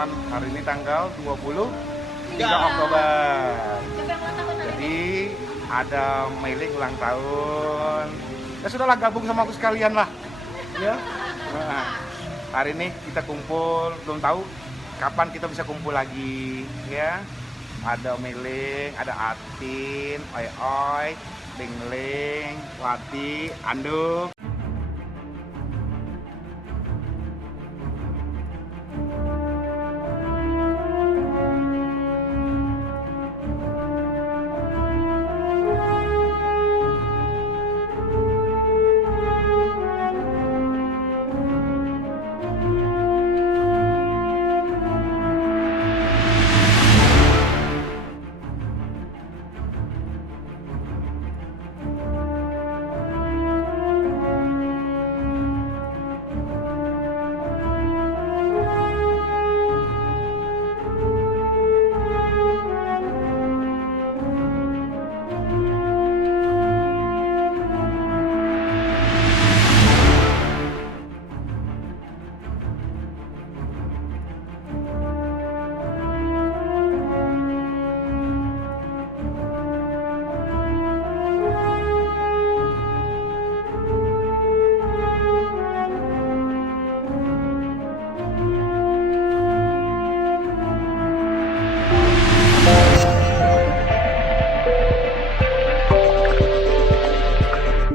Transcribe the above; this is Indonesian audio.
teman-teman, hari ini tanggal 23 Oktober. Jadi ada mailing ulang tahun. Ya sudahlah, gabung sama aku sekalian lah. Ya. Nah, hari ini kita kumpul, belum tahu kapan kita bisa kumpul lagi, ya. Ada mailing, ada Atin, Oi Oi, Ling Ling, Wati, Anduk.